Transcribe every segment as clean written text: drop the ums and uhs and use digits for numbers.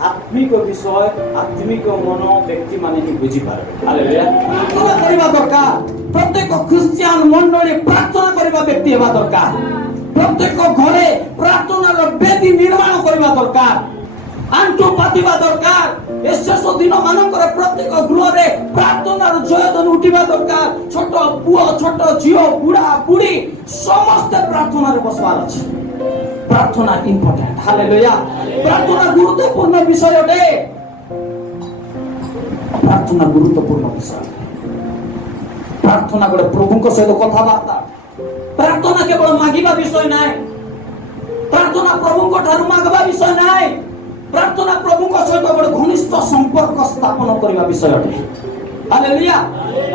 आत्मिक विषय आत्मिक मन व्यक्ति माने ही बुझी पारबे। हालेलुया। प्रार्थना करबा दरकार। प्रत्येक ख्रिस्टियन मंडली प्रार्थना करबा व्यक्ति हेबा दरकार। प्रत्येक घरे प्रार्थनार वेदी निर्माण करबा दरकार। आंटू पातिबा दरकार। शेष दिन मानकर प्रत्येक गृह में प्रार्थनार जयधन उठिबा दरकार। छोट पुओ छोट झियो बुढ़ा बुढ़ी समस्त प्रार्थना रे बसवार अछि। प्रार्थना इम्पोर्टेंट। हालेलुया। प्रार्थना गुरुत्वपूर्ण विषय अटे। प्रार्थना गुरुत्वपूर्ण विषय। प्रार्थना गोटे प्रभु सहित कथबार्ता। प्रार्थना केवल मागिबा विषय नाय। प्रार्थना प्रभु को ठारू मागबा विषय नाय। प्रार्थना प्रभु को सहित गोटे घनिष्ठ संपर्क स्थापन करबा विषय अटे। हालेलुया।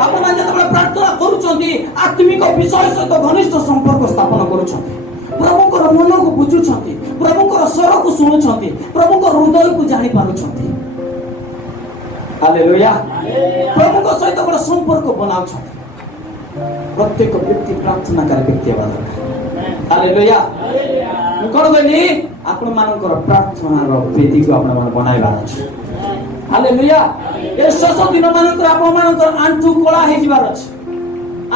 आपण जतबे प्रार्थना करूछंती आत्मिक विषय सहित घनिष्ठ संपर्क स्थापन करूछंती। प्रभु को मन को बुझुछंती। प्रभु को स्वर को सुनुछंती। प्रभु को हृदय को जानि पारुछंती। हालेलुया। प्रभु को सहित गोटे संपर्क बनाउछंती। प्रत्येक व्यक्ति प्रार्थना कर व्यक्ति हेबा दरकार। हालेलुया। कोन कहली आपण मानकर प्रार्थनार वेदी को आपण मान बनाइबार अछि। हालेलुया। ए शेष दिन मानकर आपण मानकर आंटू कोला हे जिबार अछि।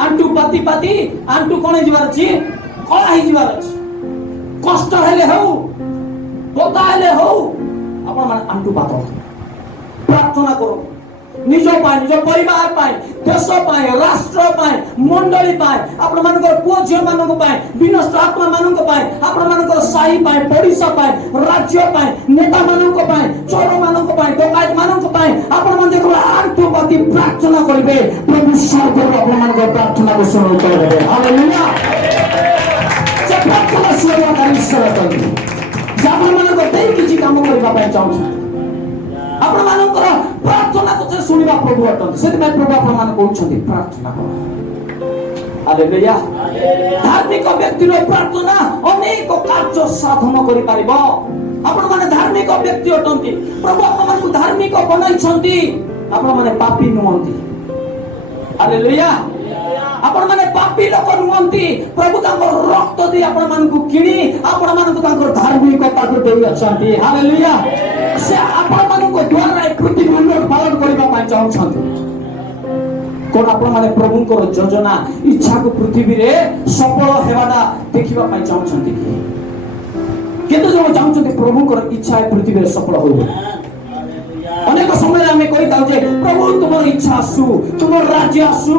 आंटू पाती पाती आंटू कोन हे जिबार अछि। कोला हे जिबार अछि। कष्ट हेले हो बोता हेले हो आपण मान आंटू पातो प्रार्थना करो। निज पाए निज परिवार पाए देश पाए राष्ट्र पाए मंडली पाए आपण मानकर पुओ झियो मानक पाए विनष्ट आत्मा मानक पाए आपण मानकर साही पाए पड़िसा पाए राज्य पाए नेता मानक पाए चोर मानक पाए डकायत मानक पाए आपण मान देखो आंटू पाती प्रार्थना करिवे। प्रभु स्वर्ग आपण मानकर प्रार्थना को सुन करबे। हालेलुया। से प्रार्थना सुनवा करी सरतन आपण मानकर तेई किछि काम करबा पाए चाहू। आपण मानकर प्रार्थना को से सुनिबा प्रभु अटन से प्रभु आपण मान कहउछथि प्रार्थना कर। हालेलुया। धार्मिक व्यक्तिर प्रार्थना अनेक कार्य साधन करि पारिबो। आपण माने धार्मिक व्यक्ति अटंती। प्रभु आपण मान को धार्मिक बनाइछथि। आपण माने पापी नुहंती। हालेलुया। आपण माने पापी लोक नुहंती। प्रभु तांकर रक्त दे आपण मान को किणी आपण मान को तांकर धार्मिकता को देई अछंती। हालेलुया। से आपण मान को द्वारा पृथ्वी उन्नत पालन करबा पाई चाहछंती। कोन आपण माने प्रभु को योजना इच्छा को पृथ्वी रे सफल हेबाडा देखिबा पाई चाहछंती। केते जण चाहछंती प्रभु को इच्छा पृथ्वी रे सफल होइबो। अनेक समय हमें कहि दाउ जे प्रभु तुमर इच्छा आसु तुमर राज्य आसु।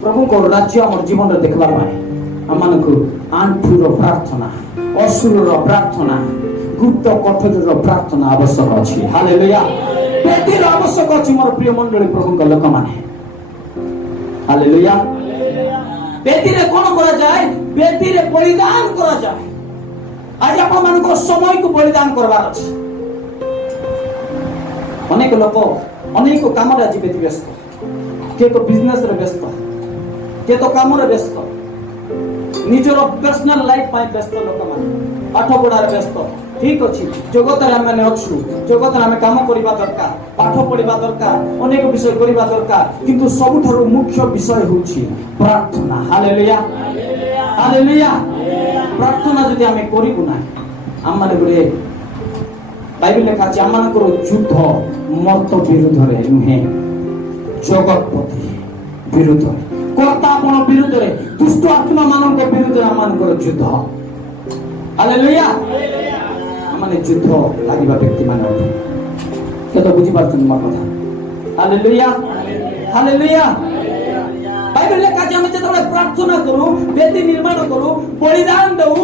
प्रभु को राज्य हमर जीवन रे देखबा पाए हमन को आंठुर प्रार्थना असुरर प्रार्थना गुप्त कठोर प्रार्थना आवश्यक अछि। हालेलुया। बेदीर आवश्यक अछि मोर प्रिय मंडली प्रभु का लोक माने। हालेलुया। बेदीरे कोन करा जाय बेदीरे बलिदान करा जाय। आज आपण मान को समय को बलिदान करबार अछि। अनेक लोक अनेक काम रे आज बेदी व्यस्त के तो बिजनेस रे व्यस्त के तो काम रे व्यस्त निजर पर्सनल लाइफ पाए व्यस्त लोक माने पाठ पढ़ा रे व्यस्त। ठीक अछि जगत रे हम अछु जगत रे हम काम करिबा दरकार पाठ पढ़िबा दरकार अनेक विषय करिबा दरकार किंतु सबठारु मुख्य विषय होछि प्रार्थना। हालेलुया। हालेलुया। प्रार्थना जदि हम करिबु ना हम माने गुरे बाइबल लेखा अछि हमनकर युद्ध मर्त विरुद्ध रे नुहे जगतपति विरुद्ध कर्तापन विरुद्ध रे दुष्ट आत्मा मानक विरुद्ध हमनकर युद्ध। हालेलुया। माने युद्ध लागिबा व्यक्ति माने के तो बुझी पाछन मोर कथा। हालेलुया। हालेलुया। बाइबल लेखा जे हम जेतबे प्रार्थना करू वेदी निर्माण करू बलिदान देऊ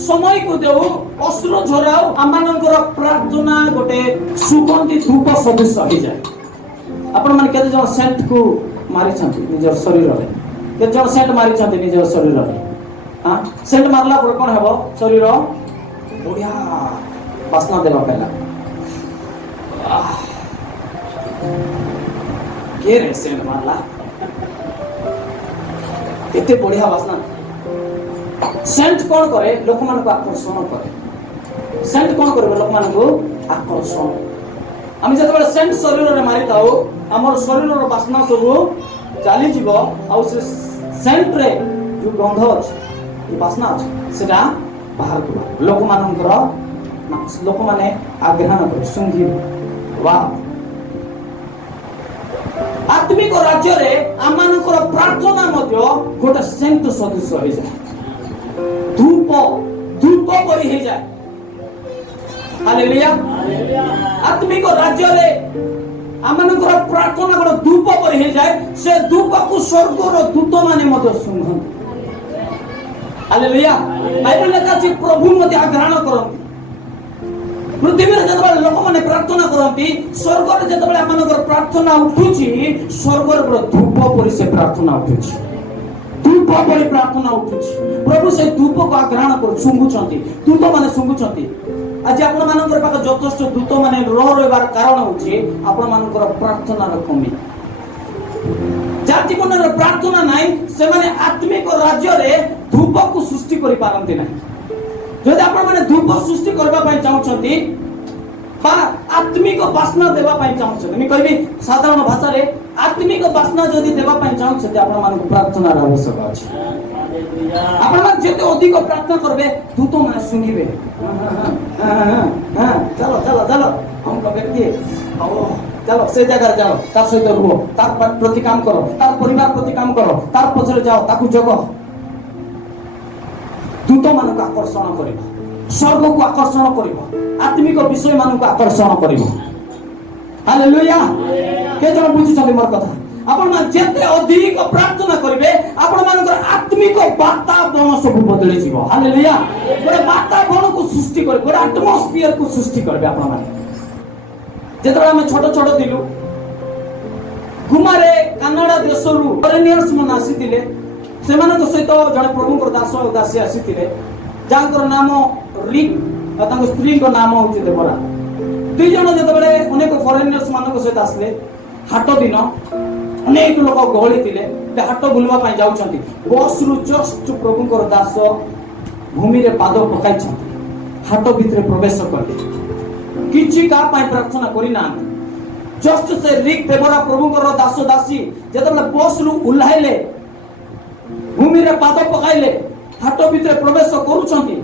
समय को देऊ अस्त्र झराऊ हमनकर प्रार्थना गोटे सुगंधी धूप सदृश हो जाए। आपण माने केते जण सेंट को मारि छथि निजर शरीर रे केते जण सेंट मारि छथि निजर शरीर रे। हां सेंट मारला पर कोन हेबो शरीर बढ़िया वासना देवा पहला के रे सेंट मारला केते बढ़िया वासना। सेंट कौन करे लोक मान को आकर्षण करे। सेंट कौन करे लोक मान को आकर्षण। हम जब सेंट शरीर रे मारि ताऊ हमर शरीर रो वासना सब चाली जीवो आ से सेंट रे जो गंध अछि वासना अछि सेटा बाहर को लोक मानकर लोक माने आग्रहण कर सुंगी वा आत्मिक राज्य रे आमानकर प्रार्थना मध्य गोटे सेंट सदृश हो जाए धूप धूप परि हो जाए हालेलुया आत्मिक राज्य रे आमानकर प्रार्थना गोटे धूप परि हो जाए से धूप को स्वर्गर दूत माने मध्य सुंघन हालेलुया बाइबल लेखा अछि प्रभु मध्य आग्रहण करନ୍ତି पृथ्वी रे जतबे लोक माने प्रार्थना करନ୍ତି स्वर्ग रे जतबे आमानकर प्रार्थना उठुची स्वर्ग रे धूप परि से प्रार्थना उठुची धूप परि प्रार्थना उठुची प्रभु से धूप को आग्रहण कर सुंघुचନ୍ତି दूत माने सुंघुचନ୍ତି आज आपण मानकर पाक यथेष्ट दूत माने रहबार कारण होची आपण मानकर प्रार्थना र कमी जाति कोनर प्रार्थना नाही से माने आत्मिक राज्य रे धूप को सृष्टि करि पारंती नाही जदि आपण माने धूप सृष्टि करबा पई चाहउछंती बा आत्मिक वासना देबा पई चाहउछंती मी कहबी साधारण भाषा रे आत्मिक वासना जदि देबा पई चाहउछंती आपण मानक प्रार्थना र आवश्यक अछि आपण मान जेते अधिक प्रार्थना करबे दूत माने सुनिबे चलो चलो चलो हम को व्यक्ति ओ चलो से जगह जाओ तार सहित रुहो तार प्रति काम करो तार परिवार प्रति काम करो तार पछरे जाओ ताकू जगो दूत मान को आकर्षण करिवो स्वर्ग को आकर्षण करिवो आत्मिक विषय मान को आकर्षण करिवो हालेलुया के जण बुझी छथि मोर कथा आपण मान जेते अधिक प्रार्थना करिवे आपण मानकर आत्मिक वातावरण सब बदली जीवो हालेलुया गोटे वातावरण को सृष्टि कर गोटे एटमॉस्फियर को सृष्टि करबे आपण मान जेतबे हम छोट छोट दिलु गुमारे कनाडा देशरु फॉरेनियर्स मन आसीतिले सेमानक सहित जने प्रभुकर दास दासी आसीतिले जांकर नाम रिक तांको स्त्री को नाम होची देवरा दुई जण जेतबे अनेक फॉरेनियर्स मानक सहित आसले हाट दिन अनेक लोक गहली थिले ते हाट बुलवा पई जाउछंती बस रु जस्ट प्रभुकर दास भूमि रे पाद पकाई छंती हाट भितरे प्रवेश करले किछि का पई प्रार्थना करि ना जस्ट से रिक देवरा प्रभुकर दास दासी जेतबे बस रु उल्हाइले भूमि रे पाद पकाइले हाट भितरे प्रवेश करूछंती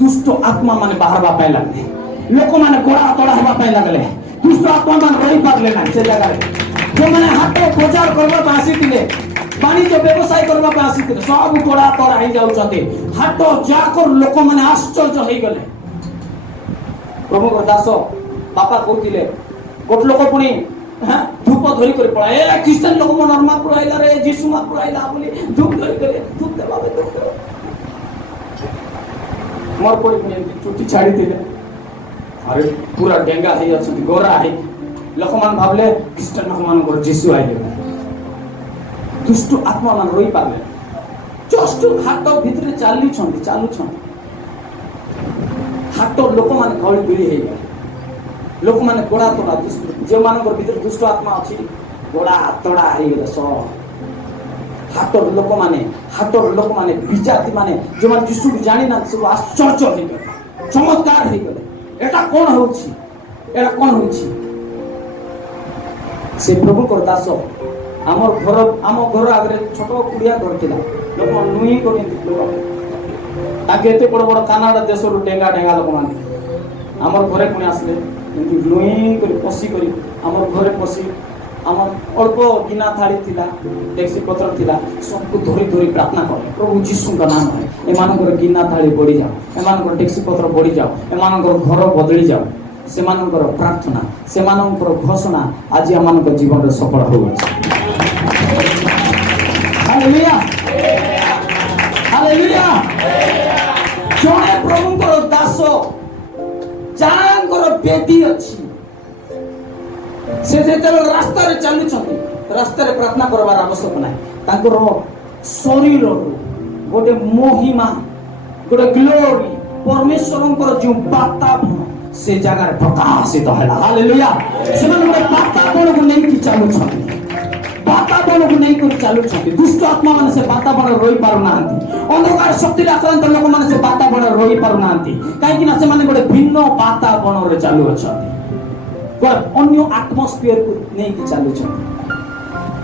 दुष्ट आत्मा माने बाहरबा पई लागले लोक माने गोड़ा तोड़ा हेबा पई लागले दुष्ट आत्मा माने रही पारले ना से जगह रे जो माने हाट प्रचार करबा आसी थिले वाणिज्य व्यवसाय करबा आसी थिले सब गोड़ा तोड़ा हे जाउछंती हाट जाकर लोक माने आश्चर्य हे गले प्रभु दास बापा कहथिले गोट लोक पुनी धूप धरी कर पळा ए क्रिश्चियन लोक मन नरमा पुराइला रे जीसु मा पुराइला बोली धूप धरी करे धूप देबा धूप मोर कोई चुटी छाड़ी थिले अरे पूरा डेंगा हे अछि गोरा हे लोक मान भाबले क्रिश्चियन लोक मान को जीसु आइले दुष्ट आत्मा मान रोई पाले जस्ट हाट भितरे चालू छंती हाट लोक मान गळी बिली हे लोक माने गोड़ा तोड़ा दुष्ट जे मानकर भीतर दुष्ट आत्मा अछि गोड़ा तोड़ा हे गले सो हाटर लोक माने विजाति माने जे मान यीशु जानि ना सब आश्चर्य हे गले चमत्कार हे गले एटा कोन होछि से प्रभु कर दास हमर घर आगे छोट कुड़िया घर थिला लोक नुई कोनि लोक ताके एते बड़ बड़ कनाडा देश रु डेंगा लोक माने हमर घरे कोनि आसले लुई कर पसी करी हमर घरे पसी हमर अल्प गिना थाली थिला टैक्सी पत्र थिला सबको धरी धरी प्रार्थना करे प्रभु यीशु का नाम है ए मानकर गिना थाली बढ़ी जाओ ए मानकर टैक्सी पत्र बढ़ी जाओ ए मानकर घर बदली जाओ से मानकर प्रार्थना से मानकर घोषणा आज हमनकर जीवन रे सफल हो अछि हालेलुया हालेलुया जने प्रभुकर दास जांगर बेदी अछि से जेतल रास्ता रे चलु छथि रास्ता रे प्रार्थना करबार आवश्यक नै तांकर शरीर गोटे महिमा गोटे ग्लोरी परमेश्वरंकर जो वातावरण से जगह रे प्रकाशित होला हालेलुया से मन गोटे वातावरण को नै कि चलु छथि वातावरण को नै कर चलु छथि दुष्ट आत्मा माने से वातावरण रोई पारु नांती अंधकार शक्ति आक्रांत लोक माने से वातावरण रोई पारु नांती काहे कि ना से माने गोटे भिन्न वातावरण रे चालू अछथि अन्य एटमॉस्फियर को नै कि चालू छथि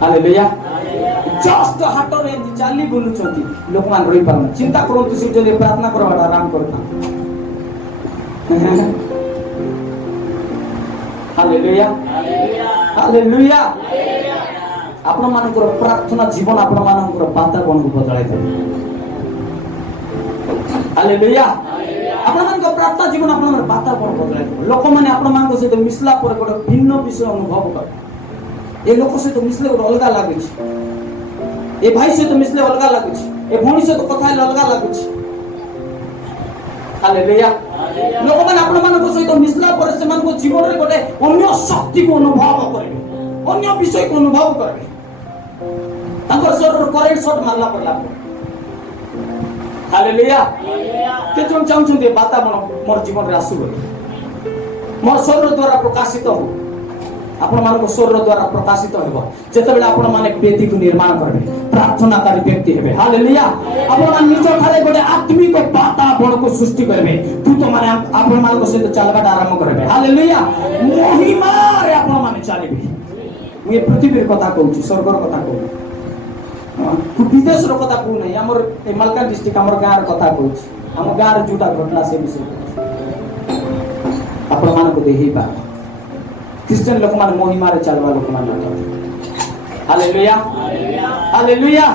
हालेलुया जस्ट हाट रे चाली बोलु छथि लोक मान रोई पारु चिंता करंतु से जले प्रार्थना करबाटा आराम करता ହାଲେଲୁୟା ହାଲେଲୁୟା। ଆପଣମାନଙ୍କର ପ୍ରାର୍ଥନା ଜୀବନ ଆପଣମାନଙ୍କର ବାତାବରଣକୁ ବଦଳାଇ ଦେବ। ହାଲେଲୁୟା। ଆପଣମାନଙ୍କ ପ୍ରାର୍ଥନା ଜୀବନ ଆପଣଙ୍କର ବାତାବରଣ ବଦଳାଇ ଦେବ। ଲୋକମାନେ ଆପଣମାନଙ୍କ ସହିତ ମିଶିଲା ପରେ ଗୋଟେ ଭିନ୍ନ ବିଷୟ ଅନୁଭବ କରିବେ। ଏ ଲୋକ ସହିତ ମିଶିଲେ ଗୋଟେ ଅଲଗା ଲାଗୁଛି, ଏ ଭାଇ ସହିତ ମିଶିଲେ ଅଲଗା ଲାଗୁଛି, ଏ ଭଉଣୀ ସହିତ କଥା ହେଲେ ଅଲଗା ଲାଗୁଛି। ହାଲେଲୁୟା। ଲୋକମାନେ ଆପଣମାନଙ୍କ ସହିତ ମିଶିଲା ପରେ ସେମାନଙ୍କ ଜୀବନରେ ଗୋଟେ ଅନ୍ୟ ଶକ୍ତିକୁ ଅନୁଭବ କରିବେ, ଅନ୍ୟ ବିଷୟକୁ ଅନୁଭବ କରିବେ। ତାଙ୍କର ଶରୀର କରେଣ୍ଟ ସଟ୍ ମାରିଲା ପରେ ଲାଗ। ହାଲେଲୁୟା। କେତେ ଜଣ ଚାହୁଁଛନ୍ତି ବାତାବରଣ ମୋର ଜୀବନରେ ଆସୁ ବୋଲି, ମୋର ଶରୀର ଦ୍ୱାରା ପ୍ରକାଶିତ ହଉ। ଆପଣମାନଙ୍କ ଶରୀର ଦ୍ୱାରା ପ୍ରକାଶିତ ହେବ ଯେତେବେଳେ ଆପଣମାନେ ବେଦୀକୁ ନିର୍ମାଣ କରିବେ, ପ୍ରାର୍ଥନାକାରୀ ବ୍ୟକ୍ତି ହେବେ। ହାଲେଲୁୟା। ଆପଣମାନେ ନିଜ ଠାରେ ଗୋଟେ ଆତ୍ମିକ ବାତାବରଣକୁ ସୃଷ୍ଟି କରିବେ। ଦୂତମାନେ ଆପଣମାନଙ୍କ ସହିତ ଚାଲିବାଟା ଆରମ୍ଭ କରିବେ। ହାଲେଲୁୟା। ମହିମାରେ ଆପଣମାନେ ଚାଲିବେ। ମୁଁ ଏ ପୃଥିବୀର କଥା କହୁଛି, ସ୍ୱର୍ଗର କଥା କହୁଛି, ବିଦେଶର କଥା କହୁନାହିଁ। ଆମର ଏ ମାଲକାନଗିରି ଡିଷ୍ଟ୍ରିକ୍ଟ ଆମର ଗାଁର କଥା କହୁଛି। ଆମ ଗାଁରେ ଯୋଉଟା ଘଟଣା ସେ ବିଷୟ ଆପଣମାନଙ୍କୁ ଦେଇ ହେଇପାରେ। ଖ୍ରୀଷ୍ଟିଆନ ଲୋକମାନେ ମହିମାରେ ଚାଲିବା ଲୋକମାନେ ଅଟନ୍ତି। Hallelujah hallelujah.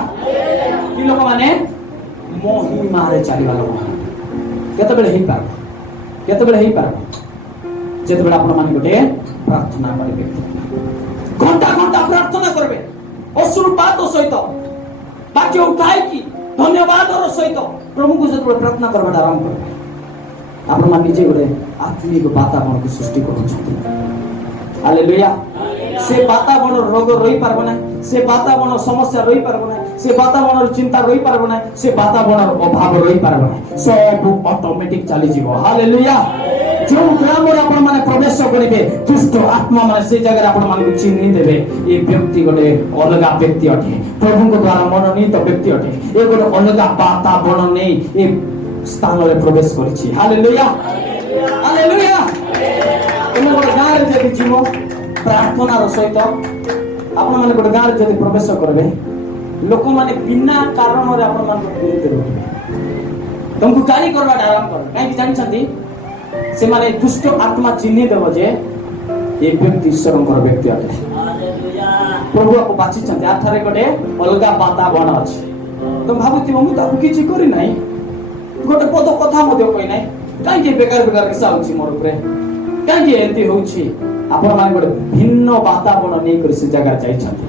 କି ଲୋକମାନେ ମହିମାରେ ଚାଲିବା ଲୋକମାନେ କେତେବେଳେ ହେଇପାରିବ? କେତେବେଳେ ହେଇପାରିବ? ଯେତେବେଳେ ଆପଣମାନେ ଗୋଟେ ପ୍ରାର୍ଥନା କରିବେ, ଘଣ୍ଟା ଘଣ୍ଟା ପ୍ରାର୍ଥନା କରିବେ, ଅଶ୍ରୁପାତ ସହିତ ବାକ୍ୟ ଉଠାଇକି ଧନ୍ୟବାଦର ସହିତ ପ୍ରଭୁଙ୍କୁ ଯେତେବେଳେ ପ୍ରାର୍ଥନା କରିବାଟା ଆରମ୍ଭ କରିବେ, ଆପଣମାନେ ନିଜେ ଗୋଟେ ଆତ୍ମିକ ବାତାବରଣକୁ ସୃଷ୍ଟି କରୁଛନ୍ତି। ହାଲେଲୁୟା। ସେ ବାତାବରଣ ରୋଗ ରହିପାରିବ ନାହିଁ, ସେ ବାତାବରଣ ସମସ୍ୟା ରହିପାରିବ ନାହିଁ, ସେ ବାତାବରଣର ଚିନ୍ତା ରହିପାରିବ ନାହିଁ, ସେ ବାତାବରଣର ଅଭାବ ରହିପାରିବ ନାହିଁ। ସବୁ ଅଟୋମେଟିକ ଚାଲିଯିବ। ହାଲେଲୁୟା। ଯେଉଁ ଗ୍ରାମରେ ଆପଣମାନେ ପ୍ରବେଶ କରିବେ, ଦୁଷ୍ଟ ଆତ୍ମା ମାନେ ସେ ଜାଗାରେ ଆପଣମାନଙ୍କୁ ଚିହ୍ନି ଦେବେ, ଏ ବ୍ୟକ୍ତି ଗୋଟେ ଅଲଗା ବ୍ୟକ୍ତି ଅଟେ, ପ୍ରଭୁଙ୍କ ଦ୍ୱାରା ମନୋନୀତ ବ୍ୟକ୍ତି ଅଟେ, ଏ ଗୋଟେ ଅଲଗା ବାତାବରଣ ନେଇ ଏ ସ୍ଥାନରେ ପ୍ରବେଶ କରିଛି। Hallelujah hallelujah. ତୁମେ ଗୋଟେ ଗାଁରେ ଯଦି ଯିବ ପ୍ରାର୍ଥନାର ସହିତ, ଆପଣମାନେ ଗୋଟେ ଗାଁରେ ଯଦି ପ୍ରବେଶ କରିବେ, ଲୋକମାନେ ବିନା କାରଣରେ ଆପଣମାନଙ୍କୁ ବିରୁଦ୍ଧରେ ଉଠିବେ, ତମକୁ ଗାଳି କରିବାଟା ଆରମ୍ଭ କରିବେ। କାହିଁକି ଜାଣିଛନ୍ତି? ସେମାନେ ଦୁଷ୍ଟ ଆତ୍ମା ଚିହ୍ନି ଦେବ ଯେ ଏ ବ୍ୟକ୍ତି ଈଶ୍ୱରଙ୍କର ବ୍ୟକ୍ତି ଅଟେ, ପ୍ରଭୁକୁ ବାଛିଛନ୍ତି, ଆଠାରେ ଗୋଟେ ଅଲଗା ବାତାବରଣ ଅଛି। ତମେ ଭାବୁଥିବ ମୁଁ ତାକୁ କିଛି କରିନାହିଁ, ଗୋଟେ ପଦ କଥା ମଧ୍ୟ କହିନାହିଁ, କାହିଁକି ବେକାର ବେକାର ରିସା ହଉଛି ମୋର ଉପରେ, କାହିଁକି ଏମିତି ହଉଛି? ଆପଣମାନେ ଗୋଟେ ଭିନ୍ନ ବାତାବରଣ ନେଇକରି ସେ ଜାଗାରେ ଯାଇଛନ୍ତି,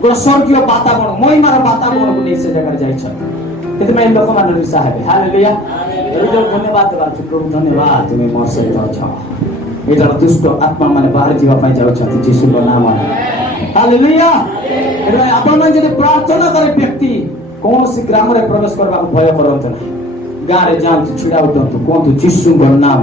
ଗୋଟେ ସ୍ୱର୍ଗୀୟ ବାତାବରଣ, ମହିମାର ବାତାବରଣକୁ ନେଇ ସେ ଜାଗାରେ ଯାଇଛନ୍ତି। ସେଥିପାଇଁ ଲୋକମାନେ ରିସା ହେବେ। ହାଲେଲୁୟା। ଧନ୍ୟବାଦ ଦେବା, ପ୍ରଭୁ ଧନ୍ୟବାଦ ତୁମେ ମୋ ସହିତ ଅଛ। ଏଇଟାର ଦୁଷ୍ଟ ଆତ୍ମା ମାନେ ବାହାରେ ଯିବା ପାଇଁ ଯାଉଛନ୍ତି ଯୀଶୁଙ୍କ ନାମରେ। ହାଲେଲୁୟା। ସେଥିପାଇଁ ଆପଣମାନେ ଯଦି ପ୍ରାର୍ଥନା କରେ ବ୍ୟକ୍ତି କୌଣସି ଗ୍ରାମରେ ପ୍ରବେଶ କରିବାକୁ ଭୟ କରନ୍ତୁ ନାହିଁ। ଗାଁରେ ଯାଆନ୍ତୁ, ଛିଡ଼ା ଉଠନ୍ତୁ, କୁହନ୍ତୁ ଯୀଶୁଙ୍କ ନାମ।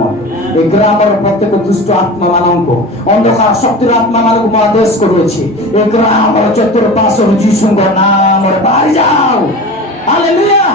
ଏ ଗ୍ରାମର ପ୍ରତ୍ୟେକ ଦୁଷ୍ଟ ଆତ୍ମା ମାନଙ୍କୁ, ଅନ୍ଧକାର ଶକ୍ତିର ଆତ୍ମା ମାନଙ୍କୁ ମୁଁ ଆଦେଶ କରୁଅଛି, ଏ ଗ୍ରାମର ଚତୁଃପାର୍ଶ୍ୱରୁ ଯୀଶୁଙ୍କ ନାମରେ ବାହାରି ଯାଉ। ହାଲେଲୁୟା।